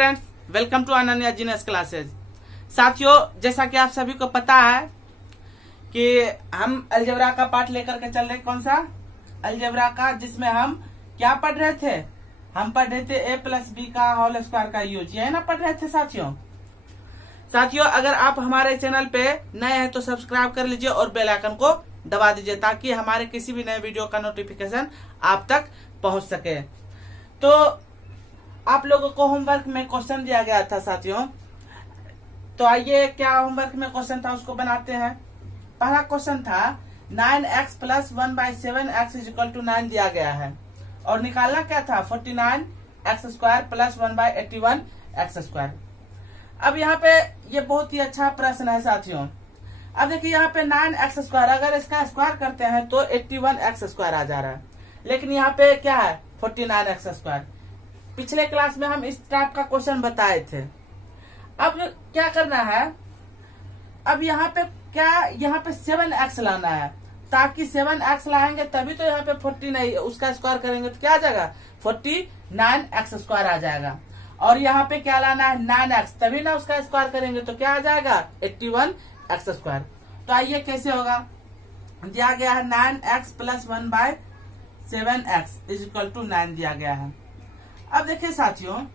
Friends, welcome to Ananya genius classes. साथियों, जैसा कि आप सभी को पता है कि हम अलजेब्रा का पार्ट लेकर के चल रहे। कौन सा अलजेब्रा का? जिसमें हम क्या पढ़ रहे थे? हम पढ़ रहे थे ए प्लस बी का होल स्क्वायर का यूज, यही ना पढ़ रहे थे साथियों। अगर आप हमारे चैनल पे नए हैं तो सब्सक्राइब कर लीजिए और बेल आइकन को दबा दीजिए ताकि हमारे किसी भी नए वीडियो का नोटिफिकेशन आप तक पहुंच सके। तो आप लोगों को होमवर्क में क्वेश्चन दिया गया था साथियों, तो आइए क्या होमवर्क में क्वेश्चन था उसको बनाते हैं। पहला क्वेश्चन था 9x plus 1/7x is equal to 9 दिया गया है और निकालना क्या था 49x square plus 1/81x square. अब यहाँ पे ये बहुत ही अच्छा प्रश्न है साथियों। अब देखिए यहाँ पे 9x स्क्वायर, अगर इसका स्क्वायर करते हैं तो 81x स्क्वायर आ जा रहा है, लेकिन यहाँ पे क्या है 49x स्क्वायर। पिछले क्लास में हम इस टाइप का क्वेश्चन बताए थे। अब क्या करना है, अब यहाँ पे क्या, यहाँ पे 7x लाना है, ताकि 7x लाएंगे तभी तो यहाँ पे 49 उसका स्क्वायर करेंगे तो क्या आ जाएगा 49x स्क्वायर आ जाएगा। और यहाँ पे क्या लाना है 9x, तभी ना उसका स्क्वायर करेंगे तो क्या आ जाएगा 81x स्क्वायर। तो आइए कैसे होगा। दिया गया है 9x plus 1/7x is equal to 9 दिया गया है। अब देखिए साथियों,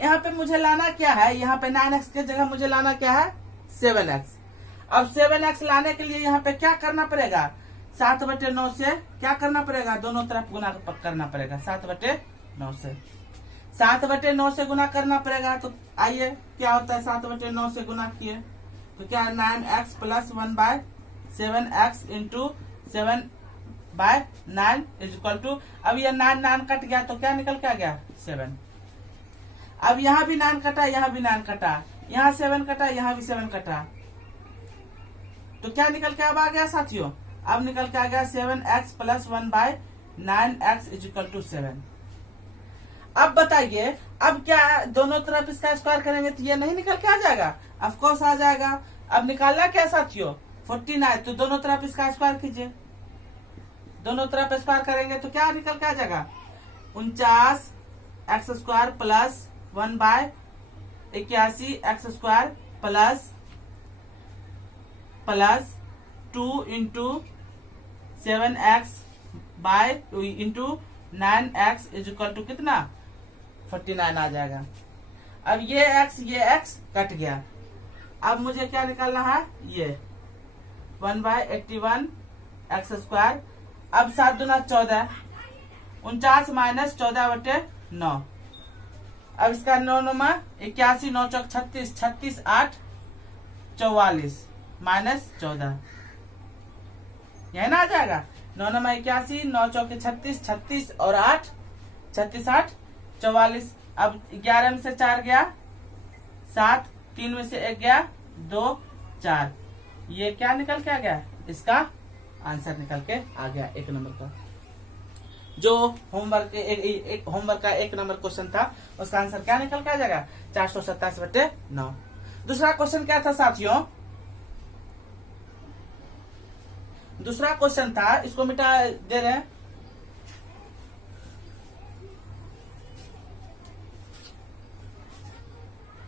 यहाँ पे मुझे लाना क्या है, यहाँ पे 9x के जगह मुझे लाना क्या है 7x। अब 7x लाने के लिए यहाँ पे क्या करना पड़ेगा 7/9 से क्या करना पड़ेगा, दोनों तरफ गुना करना पड़ेगा। 7/9 से 7/9 से गुना करना पड़ेगा। तो आइए क्या होता है 7/9 से गुना किए तो क्या है 9x plus 1/7x into 7/9 is equal to, अब ये 9 कट गया तो क्या निकल के आ गया 7। अब यहाँ भी 9 कटा, यहाँ भी 9 कटा, यहाँ 7 कटा, यहाँ भी 7 कटा, तो क्या निकल के अब आ गया साथियों, अब निकल के आ गया 7x plus 1/9x is equal to 7। अब बताइए, अब क्या दोनों तरफ इसका स्क्वायर करेंगे तो ये नहीं निकल के आ जाएगा, ऑफ कोर्स आ जाएगा। अब निकालना क्या साथियों 49, तो दोनों तरफ इसका स्क्वायर कीजिए, दोनों तरफ स्क्वायर करेंगे तो क्या निकल के आ जाएगा 49x square plus 1/81x square plus 2 into 7x into 9x is equal to कितना 49 आ जाएगा। अब ये x कट गया। अब मुझे क्या निकालना है ये 1/81x स्क्वायर। अब 7 दूना 14, 49 माइनस 14/9। अब इसका 9 नमा 81, 9 चौक 36, 36 8 44 माइनस 14, यही ना आ जाएगा। 9 नमा 81, 9 चौक 36, 36 और 8 36 8 44। अब 11 में से 4 गया 7, 3 में से 1 गया 2 4, ये क्या निकल के आ गया, इसका आंसर निकल के आ गया 1 नंबर का। जो होमवर्क एक होमवर्क का 1 नंबर क्वेश्चन था उसका आंसर क्या निकल के आ जाएगा 427/9। दूसरा क्वेश्चन क्या था साथियों, दूसरा क्वेश्चन था, इसको मिटा दे रहे हैं।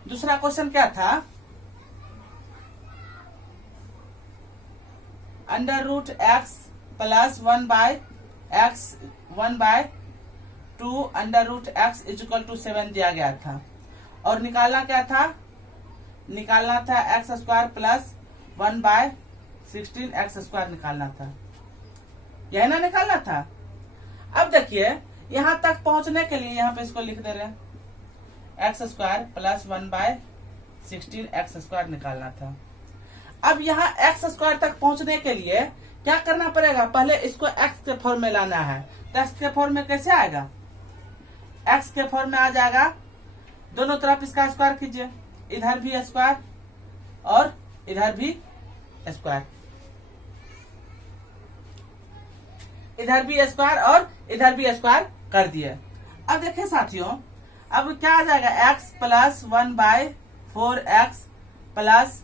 दूसरा क्वेश्चन क्या था, √x plus 1/2 √x is equal to 7 दिया गया था और निकालना क्या था, निकालना था x square plus 1/16x square निकालना था, यही ना निकालना था। अब देखिए यहां तक पहुंचने के लिए यहाँ पे इसको लिख दे रहे हैं x square plus 1/16x square निकालना था। अब यहाँ x स्क्वायर तक पहुंचने के लिए क्या करना पड़ेगा, पहले इसको x के फॉर्म में लाना है। तो x के फॉर्म में कैसे आएगा, x के फॉर्म में आ जाएगा, दोनों तरफ इसका स्क्वायर कीजिए, इधर भी स्क्वायर और इधर भी स्क्वायर, इधर भी स्क्वायर और इधर भी स्क्वायर कर दिए। अब देखिए साथियों, अब क्या आ जाएगा x plus 1/4x plus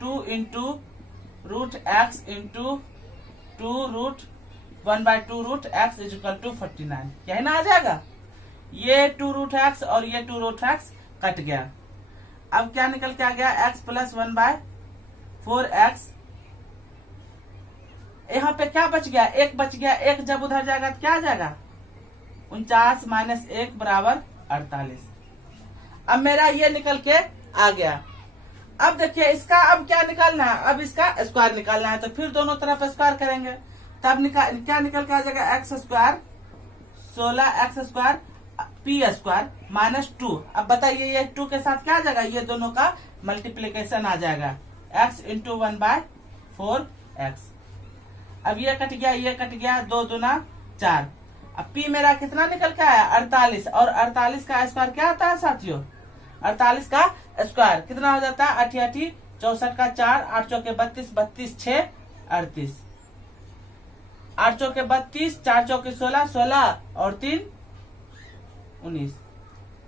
2 into √x into 2 1/2 √x is equal to 49, यही ना आ जाएगा। ये 2 √x और ये 2 √x कट गया। अब क्या निकल के आ गया, x प्लस 1/4x। यहाँ पे क्या बच गया, एक बच गया, एक जब उधर जाएगा तो क्या आ जाएगा, 49 माइनस 1 बराबर 48। अब मेरा ये निकल के आ गया। अब देखिए इसका अब क्या निकालना है, अब इसका स्क्वायर निकालना है, तो फिर दोनों तरफ स्क्वायर करेंगे, तब क्या निकल के आ जाएगा, x square 16x² p square minus 2। अब बताइए ये 2 के साथ क्या आ जाएगा, ये दोनों का मल्टीप्लीकेशन आ जाएगा, x इंटू 1/4x। अब ये कट गया, ये कट गया, 2 दूना 4। अब p मेरा कितना निकल के आया, 48, और 48 का स्क्वायर क्या आता है साथियों, 48 का स्क्वायर कितना हो जाता है, 8 8 64 का 4, 8 चौके 32, 32 6 38, 8 चौके 32, 4 चौके 16, 16 और 3 19,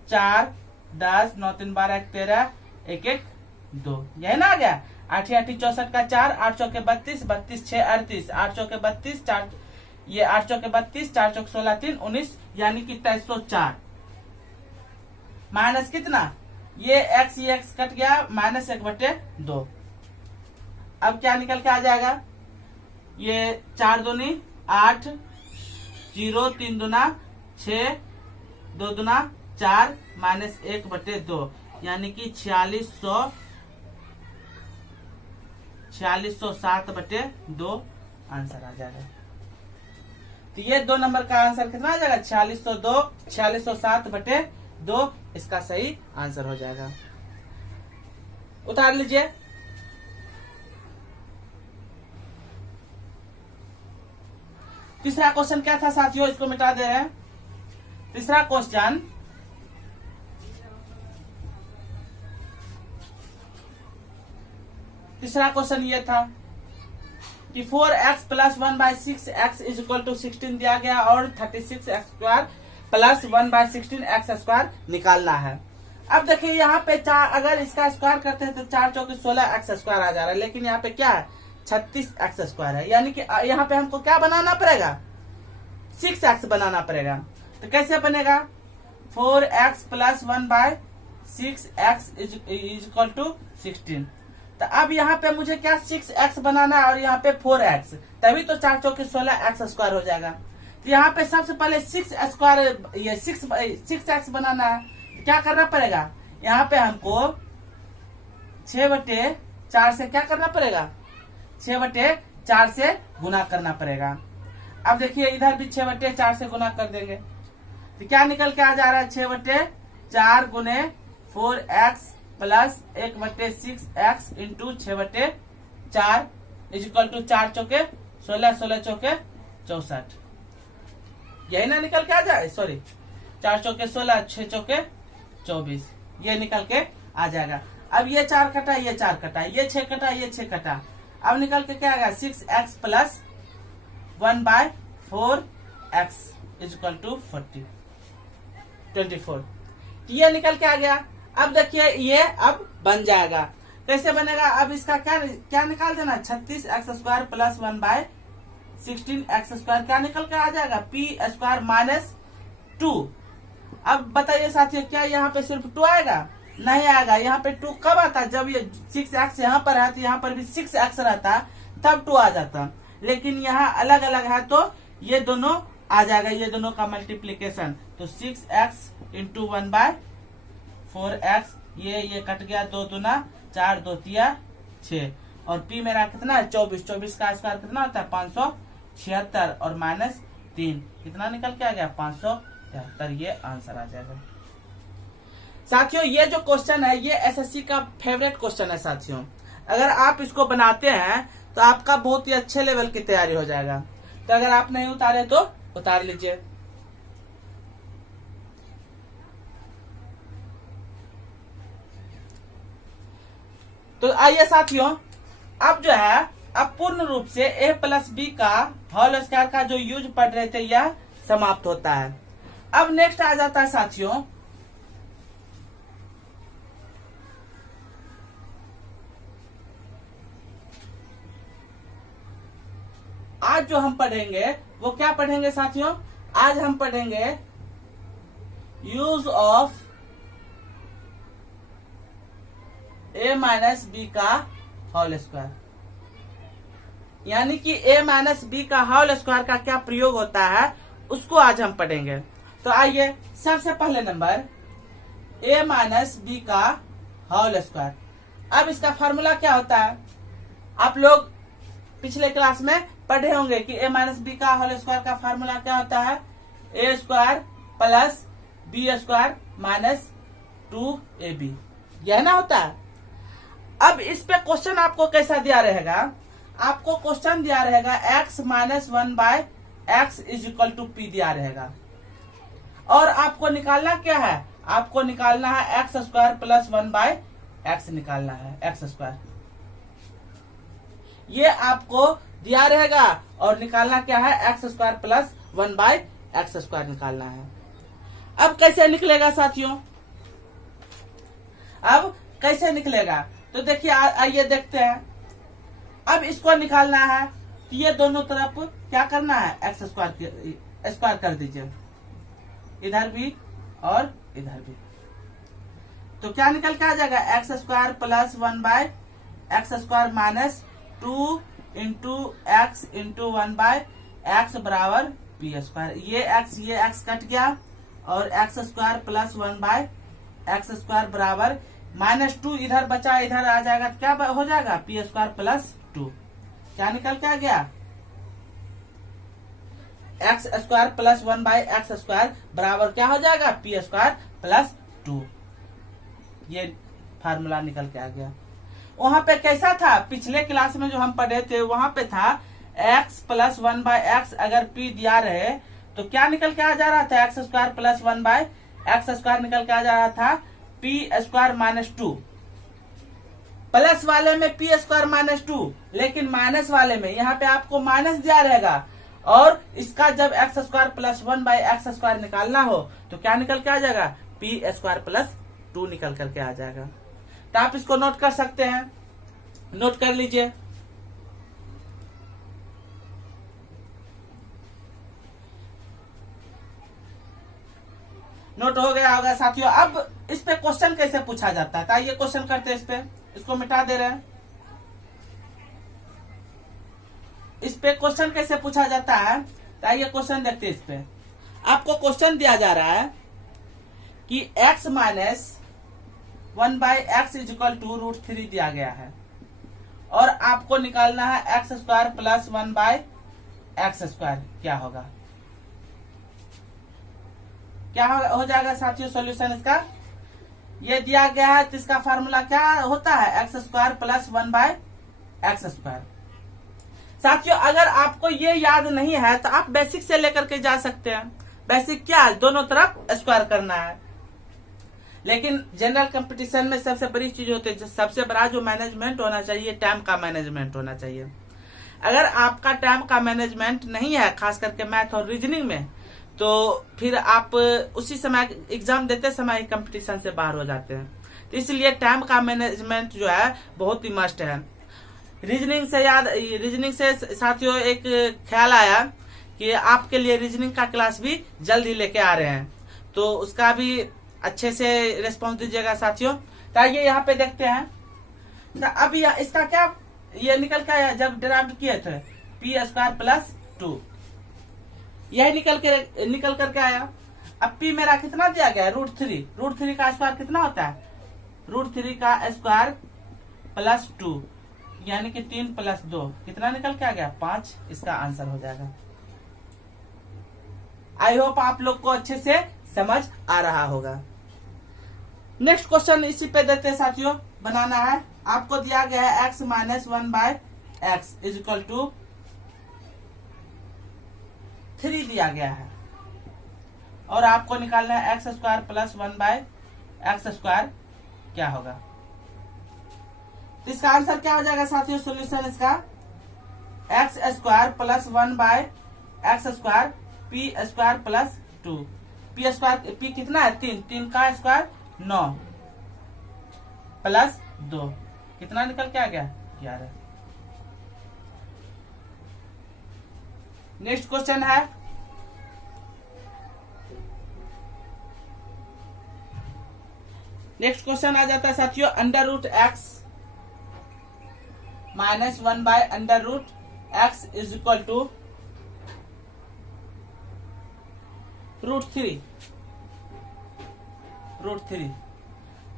4 10 9 3 12 13 1 1 2, यही ना आ गया। 8 8 64 का 4, 8 चौके 32, 32 6 38, 8 चौके 32, 4 ये 8 चौके 32, 4 चौके 16 3 19, यानी कि 2304 माइनस कितना, ये x कट गया, माइनस 1/2। अब क्या निकल के आ जाएगा, ये 4 दूनी 8, 0 3 दूना 6, 2 दूना 4 माइनस 1/2, यानी कि 4607/2 आंसर आ जाएगा। तो ये 2 नंबर का आंसर कितना आ जाएगा, 4607/2 इसका सही आंसर हो जाएगा। उतार लीजिए। तीसरा क्वेश्चन क्या था साथियों, इसको मिटा दे रहे हैं। तीसरा क्वेश्चन, ये था कि 4x plus 1/6x is equal to 16 दिया गया और 36x² प्लस 1/16x² निकालना है। अब देखिए यहाँ पे अगर इसका स्क्वायर करते हैं तो 4 चौके 16x² आ जा रहा है, लेकिन यहाँ पे क्या है, 36x² है, यानी कि यहाँ पे हमको क्या बनाना पड़ेगा, 6x बनाना पड़ेगा। तो कैसे बनेगा, 4x plus 1/6x is equal to 16। तो अब यहाँ पे मुझे क्या 6x बनाना है और यहाँ पे 4x, तभी तो 4 चौके 16x² हो जाएगा। तो यहाँ पे सबसे पहले 6x बनाना है, क्या करना पड़ेगा, यहाँ पे हमको 6/4 से क्या करना पड़ेगा, 6/4 से गुना करना पड़ेगा। अब देखिए इधर भी 6/4 से गुना कर देंगे, तो क्या निकल के आ जा रहा है, 6/4 गुने 4x plus 1/6x into 6/4 is equal to 4 चौके 16, 16 चौके 64, यही ना निकल के आ जाए, सॉरी 4 चौके 16, 6 चौके 24, ये निकल के आ जाएगा। अब ये 4 कटा, ये 4 कटा, ये 6 कटा, ये 6 कटा, अब निकल के क्या आएगा, 6x plus 1/4x is equal to 24, ये निकल के आ गया। अब देखिए ये अब बन जाएगा, कैसे बनेगा, अब इसका क्या निकाल देना, 36x² प्लस 1/16x², क्या निकल कर आ जाएगा, p² माइनस 2। अब बताइए साथियों, क्या यहाँ पे सिर्फ 2 आएगा, नहीं आएगा। यहाँ पे 2 कब आता है, जब ये 6x यहाँ पर है तो यहाँ पर भी 6x रहता तब 2 आ जाता, लेकिन यहाँ अलग अलग है तो ये दोनों आ जाएगा, ये दोनों का मल्टीप्लीकेशन। तो 6x इंटू 1/4x, ये कट गया, 2 दूना 4, 2 तिया 6, और p मेरा कितना है, 24, 24 का स्क्वायर कितना होता है, 576 और माइनस 3 कितना निकल के आ गया, 573, ये आंसर आ जाएगा। साथियों ये जो क्वेश्चन है ये एसएससी का फेवरेट क्वेश्चन है साथियों, अगर आप इसको बनाते हैं तो आपका बहुत ही अच्छे लेवल की तैयारी हो जाएगा। तो अगर आप नहीं उतारे तो उतार लीजिए। तो आइए साथियों, अब जो है अब पूर्ण रूप से a प्लस बी का होल स्क्वायर का जो यूज पढ़ रहे थे यह समाप्त होता है। अब नेक्स्ट आ जाता है साथियों आज जो हम पढ़ेंगे वो क्या पढ़ेंगे साथियों, आज हम पढ़ेंगे use of a minus b का होल स्क्वायर, यानी कि a माइनस बी का होल स्क्वायर का क्या प्रयोग होता है उसको आज हम पढ़ेंगे। तो आइए सबसे पहले नंबर a माइनस बी का होल स्क्वायर। अब इसका फॉर्मूला क्या होता है, आप लोग पिछले क्लास में पढ़े होंगे कि a माइनस बी का होल स्क्वायर का फॉर्मूला क्या होता है, a square plus b square minus 2ab, यह ना होता है। अब इस पे क्वेश्चन आपको कैसा दिया रहेगा, आपको क्वेश्चन दिया रहेगा x minus 1/x is equal to p दिया रहेगा, और आपको निकालना क्या है, आपको निकालना है x स्क्वायर प्लस 1/x निकालना है, x स्क्वायर ये आपको दिया रहेगा, और निकालना क्या है x square plus 1/x square निकालना है। अब कैसे निकलेगा साथियों, अब कैसे निकलेगा तो देखिए आइए देखते हैं। अब इसको निकालना है तो ये दोनों तरफ क्या करना है, एक्स स्क्वायर कर दीजिए, इधर भी और इधर भी, तो क्या निकल के आ जाएगा x square plus 1/x square minus 2 into x into 1/x बराबर p स्क्वायर। ये x कट गया और x square plus 1/x square बराबर -2 इधर बचा, इधर आ जाएगा तो क्या हो जाएगा p स्क्वायर प्लस 2, क्या निकल के आ गया x square plus 1/x square बराबर क्या हो जाएगा p स्क्वायर प्लस 2, ये फार्मूला निकल के आ गया। वहां पे कैसा था, पिछले क्लास में जो हम पढ़े थे वहां पे था x प्लस 1/x अगर p दिया रहे तो क्या निकल के आ जा रहा था, x square plus 1/x square निकल के आ जा रहा था p स्क्वायर माइनस 2, प्लस वाले में p स्क्वायर माइनस 2, लेकिन माइनस वाले में यहाँ पे आपको माइनस दिया रहेगा, और इसका जब x square plus 1/x square निकालना हो तो क्या निकल के आ जाएगा p स्क्वायर प्लस 2 निकल करके आ जाएगा। तो आप इसको नोट कर सकते हैं, नोट कर लीजिए। नोट हो गया होगा साथियों। अब इस पे क्वेश्चन कैसे पूछा जाता है, आइए क्वेश्चन करते हैं इस पे, इसको मिटा दे रहे हैं। इस पे क्वेश्चन कैसे पूछा जाता है, तो आइए क्वेश्चन देखते हैं। इस पे आपको क्वेश्चन दिया जा रहा है कि x minus 1/x is equal to √3 दिया गया है, और आपको निकालना है x square plus 1/x square, क्या होगा, क्या हो जाएगा साथियों सॉल्यूशन इसका, ये दिया गया है तो इसका फार्मूला क्या होता है, x square plus 1/x square. साथियों अगर आपको ये याद नहीं है तो आप बेसिक से लेकर के जा सकते हैं, बेसिक क्या है, दोनों तरफ स्क्वायर करना है। लेकिन जनरल कंपटीशन में सबसे बड़ी चीज होती है, सबसे बड़ा जो मैनेजमेंट होना चाहिए टाइम का मैनेजमेंट होना चाहिए। अगर आपका टाइम का मैनेजमेंट नहीं है, खास करके मैथ और रीजनिंग में, तो फिर आप उसी समय एग्जाम देते समय कंपटीशन से बाहर हो जाते हैं। तो इसलिए टाइम का मैनेजमेंट जो है बहुत ही मस्ट है। रीजनिंग से साथियों एक ख्याल आया कि आपके लिए रीजनिंग का क्लास भी जल्द ही लेके आ रहे हैं, तो उसका भी अच्छे से रिस्पॉन्स दीजिएगा साथियों। तो आइए यहाँ पे देखते हैं। तो अब इसका क्या ये निकल के आया, जब ड्राफ्ट किए थे p स्क्वायर प्लस 2, यह निकल करके आया। अब p मेरा कितना दिया गया है, √3, √3 का स्क्वायर कितना होता है, √3 का स्क्वायर प्लस 2, यानी कि 3 प्लस 2 कितना निकल के आ गया 5, इसका आंसर हो जाएगा। आई होप आप लोग को अच्छे से समझ आ रहा होगा। नेक्स्ट क्वेश्चन इसी पे देते हैं साथियों, बनाना है। आपको दिया गया है x minus 1/x is equal to 3 दिया गया है, और आपको निकालना है x square plus 1/x square, क्या होगा। तो इसका आंसर क्या हो जाएगा साथियों, सॉल्यूशन इसका x square plus 1/x square p square plus 2, p square p कितना है 3 का स्क्वायर 9 प्लस 2 कितना निकल के आ गया 11। नेक्स्ट क्वेश्चन है, नेक्स्ट क्वेश्चन आ जाता है साथियों, √x minus 1 by under root x is equal to √3।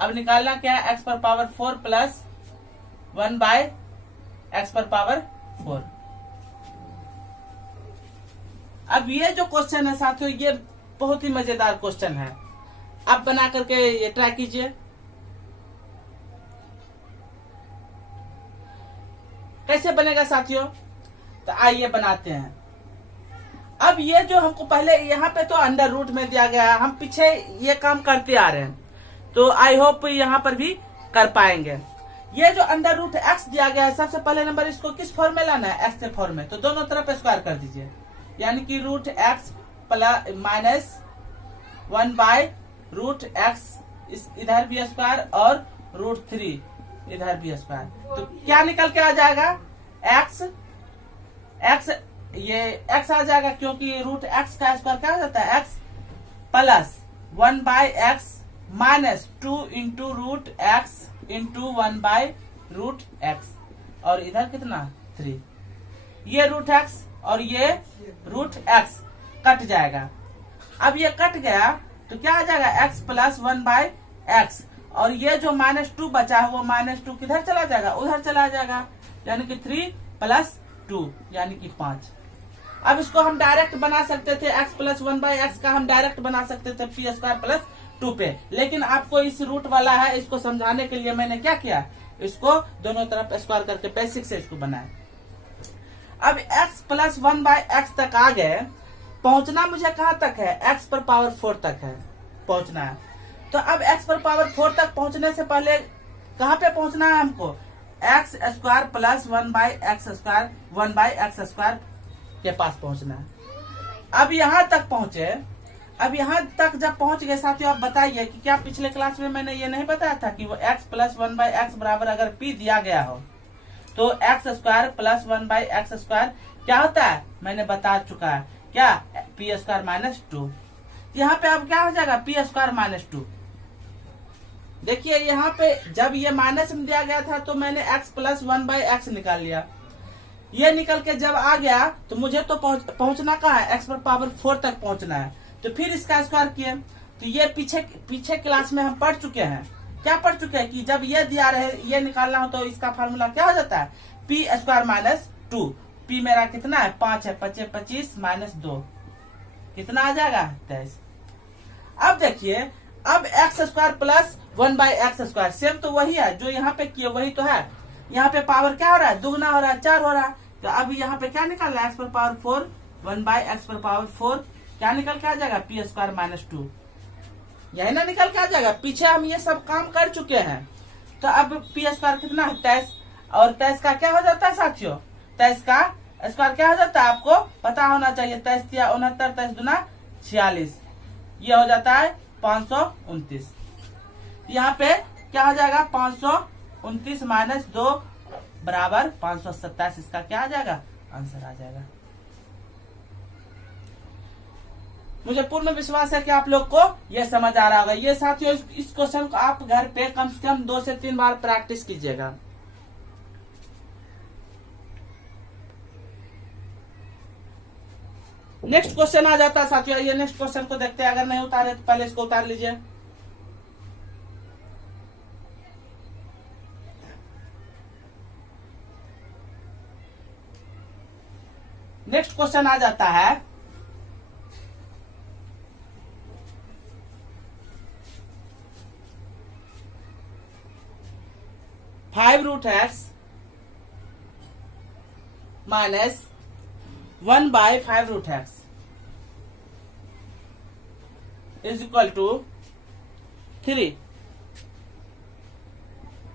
अब निकालना क्या है, एक्स पर पावर 4 प्लस 1 बाय एक्स पर पावर 4। अब ये जो क्वेश्चन है साथियों, ये बहुत ही मजेदार क्वेश्चन है। आप बना करके ये ट्राई कीजिए। कैसे बनेगा साथियों, तो आइए बनाते हैं। अब ये जो हमको पहले यहाँ पे तो अंडर रूट में दिया गया है, हम पीछे ये काम करते आ रहे हैं, तो आई होप यहाँ पर भी कर पाएंगे। ये जो अंडर रूट एक्स दिया गया है, सबसे पहले नंबर इसको किस फॉर्म में लाना है, एक्स के फॉर्म में, तो दोनों तरफ स्क्वायर कर दीजिए, यानी कि root x plus minus 1 by root x इधर भी स्क्वायर और √3 इधर भी स्क्वायर। तो क्या निकल के आ जाएगा, एक्स ये एक्स आ जाएगा, क्योंकि रूट एक्स का स्क्वायर क्या हो जाता है, x plus 1 by x minus 2 into root x into 1 by root x, और इधर कितना 3। ये रूट एक्स और ये रूट एक्स कट जाएगा। अब ये कट गया तो क्या आ जाएगा, एक्स प्लस 1 बाय एक्स, और ये जो -2 बचा है वो -2 किधर चला जाएगा, उधर चला जाएगा, यानी कि 3 + 2 यानी कि 5। अब इसको हम डायरेक्ट बना सकते थे, x प्लस 1 बाय एक्स का हम डायरेक्ट बना सकते थे p स्क्वायर प्लस 2 पे, लेकिन आपको इस रूट वाला है, इसको समझाने के लिए मैंने क्या किया, इसको दोनों तरफ स्क्वायर करके बेसिक से इसको बनाया। अब x प्लस 1 बाय एक्स तक आ गए, पहुंचना मुझे कहाँ तक है, x पर पावर 4 तक है पहुंचना है। तो अब x पर पावर 4 तक पहुंचने से पहले कहाँ पे पहुंचना है हमको, x square plus 1 by x square 1 by x square के पास पहुंचना है। अब यहाँ तक पहुंचे, अब यहाँ तक जब पहुंच गए साथियों, आप बताइए कि क्या पिछले क्लास में मैंने ये नहीं बताया था कि वो x प्लस 1 बाय एक्स बराबर अगर p दिया गया हो तो x square plus 1 by x square क्या होता है, मैंने बता चुका है, क्या p स्क्वायर -2। यहाँ पे अब क्या हो जाएगा, p स्क्वायर -2। देखिए यहाँ पे जब ये माइनस में दिया गया था तो मैंने x प्लस 1 बाय एक्स निकाल लिया, ये निकल के जब आ गया तो मुझे तो पहुंचना कहाँ है, x पर पावर 4 तक पहुंचना है। तो फिर इसका स्क्वायर किए, तो ये पीछे क्लास में हम पढ़ चुके हैं, क्या पढ़ चुके हैं कि जब ये दिया रहे ये निकालना हो तो इसका फार्मूला क्या हो जाता है, p स्क्वायर -2। p मेरा कितना है, 5 है, 5 25 -2 कितना आ जाएगा, 23। अब देखिए, अब x square plus 1 by x square same तो वही है जो यहाँ पे किए, वही तो है। यहाँ पे पावर क्या हो रहा है, दुगना हो रहा है, 4 हो रहा है। तो अब यहाँ पे क्या निकालना है, एक्स पर पावर 4 1 बाय एक्स पर पावर 4 क्या निकल के आ जाएगा, p स्क्वायर -2, यही ना निकल के आ जाएगा। पीछे हम ये सब काम कर चुके हैं। तो अब p स्क्वायर कितना है, 23, और 23 का क्या हो जाता है साथियों, 23 का स्क्वायर क्या हो जाता है, आपको पता होना चाहिए, 23 या 69, 23 दूना 46, ये हो जाता है 529। यहाँ पे क्या हो जाएगा, 529 -2 बराबर 527, इसका क्या आ जाएगा, आंसर आ जाएगा। मुझे पूर्ण विश्वास है कि आप लोग को यह समझ आ रहा होगा। ये साथियों इस क्वेश्चन को आप घर पे कम से कम 2 से 3 बार प्रैक्टिस कीजिएगा। नेक्स्ट क्वेश्चन आ जाता है साथियों, ये नेक्स्ट क्वेश्चन को देखते हैं, अगर नहीं उतारे तो पहले इसको उतार लीजिए। नेक्स्ट क्वेश्चन आ जाता है, (5√x minus 1 by 5√x is equal to 3,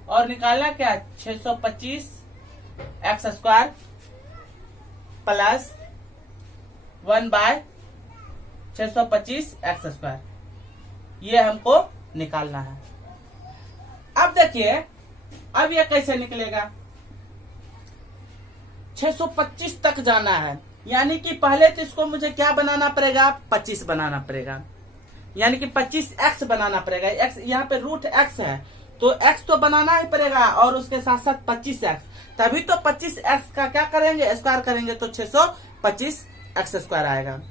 और निकालना क्या, 625 x square plus 1 by 625 x square, ये हमको निकालना है। अब देखिए, अब ये कैसे निकलेगा, 625 तक जाना है, यानी कि पहले तो इसको मुझे क्या बनाना पड़ेगा, 25 बनाना पड़ेगा, यानी कि 25x बनाना पड़ेगा। x यहाँ पे रूट x है, तो x तो बनाना ही पड़ेगा और उसके साथ साथ 25x, तभी तो 25x का क्या करेंगे, स्क्वायर करेंगे तो 625x² आएगा।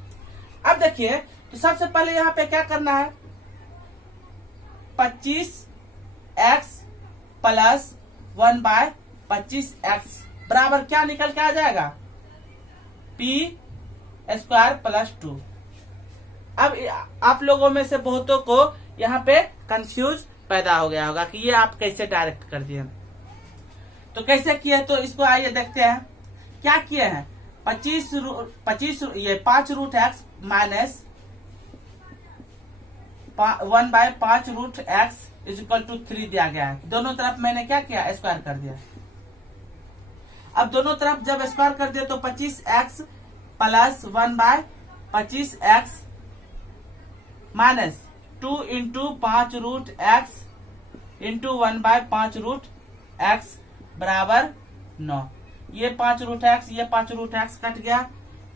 अब देखिए तो सबसे पहले यहाँ पे क्या करना है, 25x प्लस 1/25x बराबर क्या निकल के आ जाएगा, p² प्लस 2। अब आप लोगों में से बहुतों को यहाँ पे कंफ्यूज पैदा हो गया होगा कि ये आप कैसे डायरेक्ट कर दिए, तो कैसे किए, तो इसको आइए देखते हैं। क्या किए हैं, 5√x minus 1/5√x is equal to 3 दिया गया है। दोनों तरफ मैंने क्या किया, स्क्वायर कर दिया। अब दोनों तरफ जब स्क्वायर कर दिया तो 25x plus 1/25x minus 2 into 5√x into 1/5√x बराबर 9। ये 5√x ये 5√x कट गया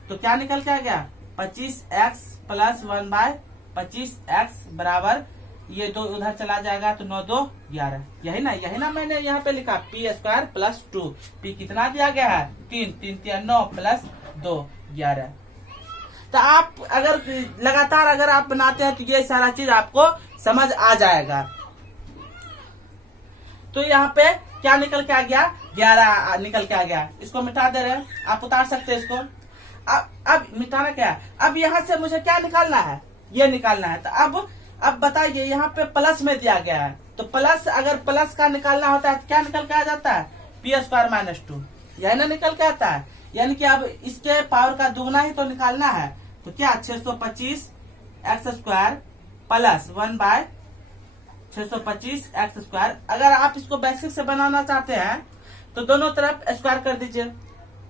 तो क्या निकल के आ गया, 25x प्लस 1/25x बराबर ये 2 उधर चला जाएगा तो 9 2 11। यही ना मैंने यहाँ पे लिखा p² प्लस 2। p कितना दिया गया है, 3 3 3 9 प्लस 2 11। तो आप अगर लगातार अगर आप बनाते हैं तो ये सारा चीज आपको समझ आ जाएगा। तो यहाँ पे क्या निकल के आ गया, 11 निकल के आ गया। इसको मिटा दे रहे हैं, आप उतार सकते हैं इसको। अब मिटाना क्या है, अब यहाँ से मुझे क्या निकालना है, ये निकालना है। तो अब बताइए, यहाँ पे प्लस में दिया गया है तो प्लस, अगर प्लस का निकालना होता है तो क्या निकल के आ जाता है, p² माइनस 2, यही ना निकल के आता है। यानी कि अब इसके पावर का दुगना ही तो निकालना है, तो क्या 625x² प्लस 1/625x²। अगर आप इसको बेसिक से बनाना चाहते हैं तो दोनों तरफ स्क्वायर कर दीजिए,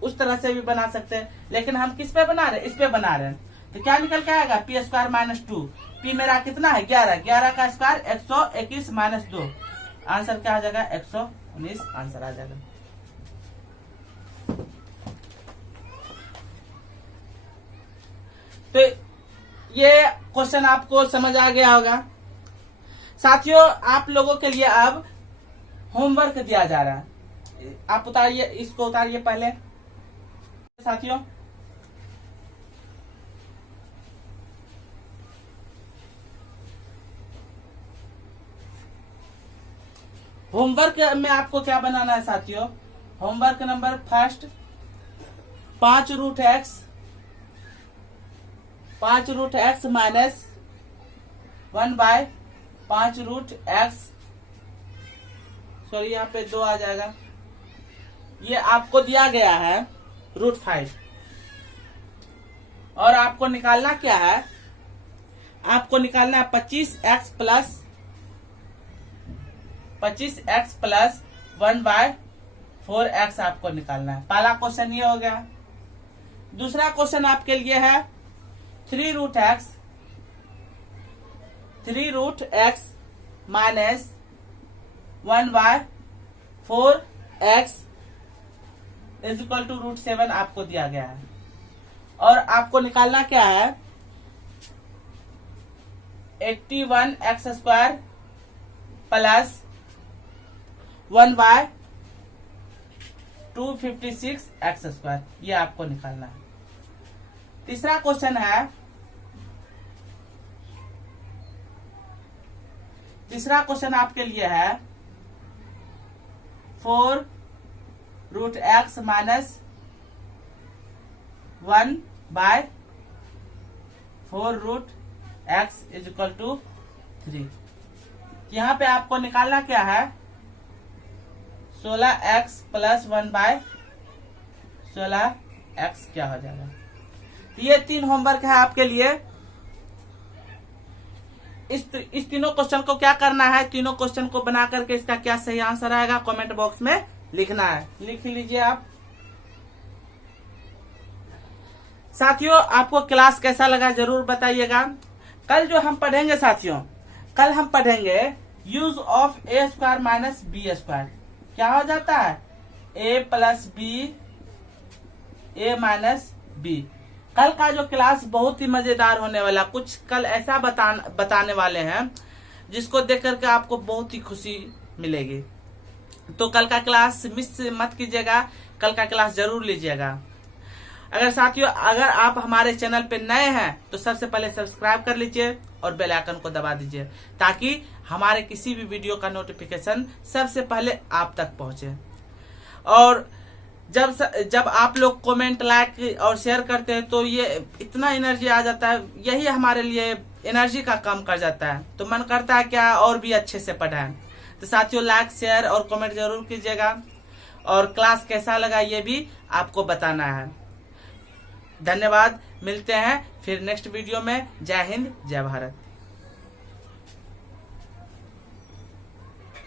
उस तरह से भी बना सकते हैं, लेकिन हम किस पे बना रहे हैं, इस पे बना रहे हैं। तो क्या निकल के आएगा, p² माइनस 2। p मेरा कितना है, 11, 11 का स्क्वायर 121 माइनस 2, आंसर क्या आ जाएगा, 119 आंसर आ जाएगा। तो ये क्वेश्चन आपको समझ आ गया होगा। साथियों, आप लोगों के लिए अब होमवर्क दिया जा रहा है, आप उतारिए, इसको उतारिए पहले साथियों। होमवर्क में आपको क्या बनाना है साथियों, homework number first, 5√x minus 1/5√x, sorry यहाँ पे 2 आ जाएगा। ये आपको दिया गया है √5 और आपको निकालना क्या है, आपको निकालना है 25x प्लस 1/4x आपको निकालना है। पहला क्वेश्चन ये हो गया। दूसरा क्वेश्चन आपके लिए है 3√x minus 1/4x is equal to √7 आपको दिया गया है और आपको निकालना क्या है, 81x² प्लस 1/256x², ये आपको निकालना है। तीसरा क्वेश्चन है, तीसरा क्वेश्चन आपके लिए है 4√x minus 1/4√x is equal to 3। यहाँ पे आपको निकालना क्या है, 16x प्लस 1/16x क्या हो जाएगा। तो ये 3 होमवर्क है आपके लिए। इस तीनों क्वेश्चन को क्या करना है, तीनों क्वेश्चन को बना करके इसका क्या सही आंसर आएगा कमेंट बॉक्स में लिखना है, लिख लीजिए आप। साथियों, आपको क्लास कैसा लगा जरूर बताइएगा। कल जो हम पढ़ेंगे साथियों, कल हम पढ़ेंगे use of a² minus b²। क्या हो जाता है, a plus b, a minus b। कल का जो क्लास बहुत ही मजेदार होने वाला, कुछ कल ऐसा बताने वाले हैं जिसको देख करके आपको बहुत ही खुशी मिलेगी। तो कल का क्लास मिस मत कीजिएगा, कल का क्लास जरूर लीजिएगा। अगर साथियों अगर आप हमारे चैनल पे नए हैं तो सबसे पहले सब्सक्राइब कर लीजिए और बेल आइकन को दबा दीजिए, ताकि हमारे किसी भी वीडियो का नोटिफिकेशन सबसे पहले आप तक पहुंचे। और जब आप लोग कमेंट, लाइक और शेयर करते हैं तो ये इतना एनर्जी आ जाता है, यही हमारे लिए एनर्जी का काम कर जाता है। तो मन करता है क्या और भी अच्छे से पढ़ाएं। तो साथियों लाइक, शेयर और कमेंट जरूर कीजिएगा, और क्लास कैसा लगा ये भी आपको बताना है। धन्यवाद, मिलते हैं फिर नेक्स्ट वीडियो में। जय हिंद, जय भारत।